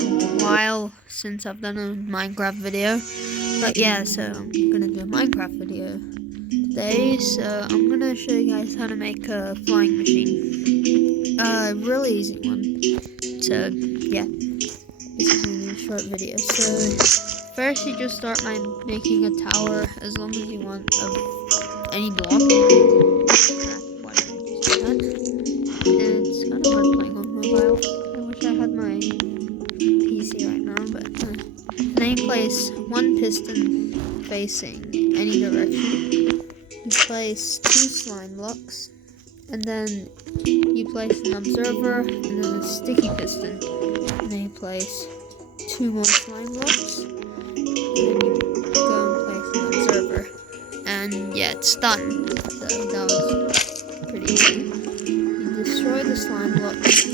a while since I've done a Minecraft video, but yeah, so I'm gonna do a Minecraft video today. So I'm gonna show you guys how to make a flying machine. Really easy one. So yeah, this is gonna be a short video. So first you just start by making a tower as long as you want of any block. Why did I just do that? It's kind of hard playing on mobile. I wish I had my PC right now, but then you place one piston facing any direction. You place 2 slime blocks, and then you place an observer and then a sticky piston. And then you place 2 more slime blocks, and then you go and place an observer. And yeah, it's done. So that was pretty easy. You destroy the slime blocks.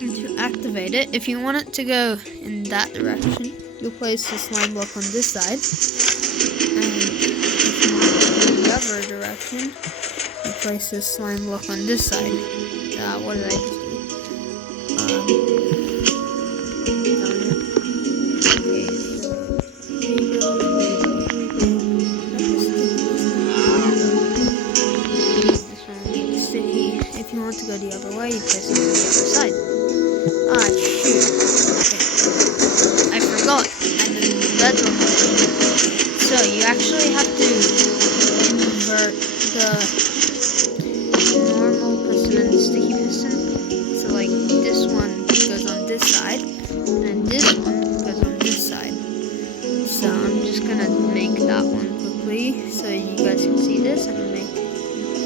And to activate it, if you want it to go in that direction, you'll place the slime block on this side. And if you want it to go the other direction, you place the slime block on this side. What did I just do? Okay, so here you go. If you want to go the other way, you place it on the other side. Ah, shoot. Okay. I forgot. I'm in bedrock. So, you actually have to invert the normal piston and the sticky piston. So, like, this one goes on this side, and then this one goes on this side. So, I'm just gonna make that one quickly so you guys can see this. I'm gonna make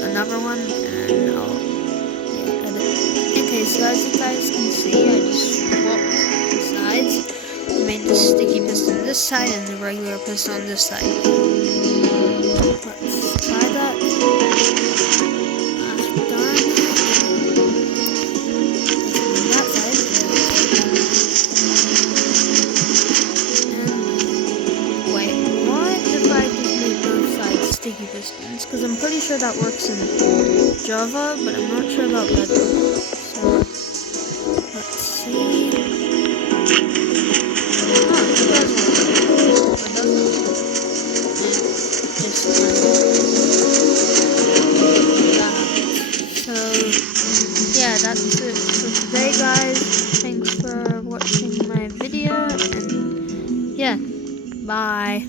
another one, and I'll okay, so as you guys can see, I just swapped the sides. I made the sticky piston this side and the regular piston on this side. Let's try that. Done. That side. And wait, what if I just made both sides sticky pistons? Because I'm pretty sure that works in Java, but I'm not sure about bedrock. Let's see. Oh, it does work. It doesn't. Just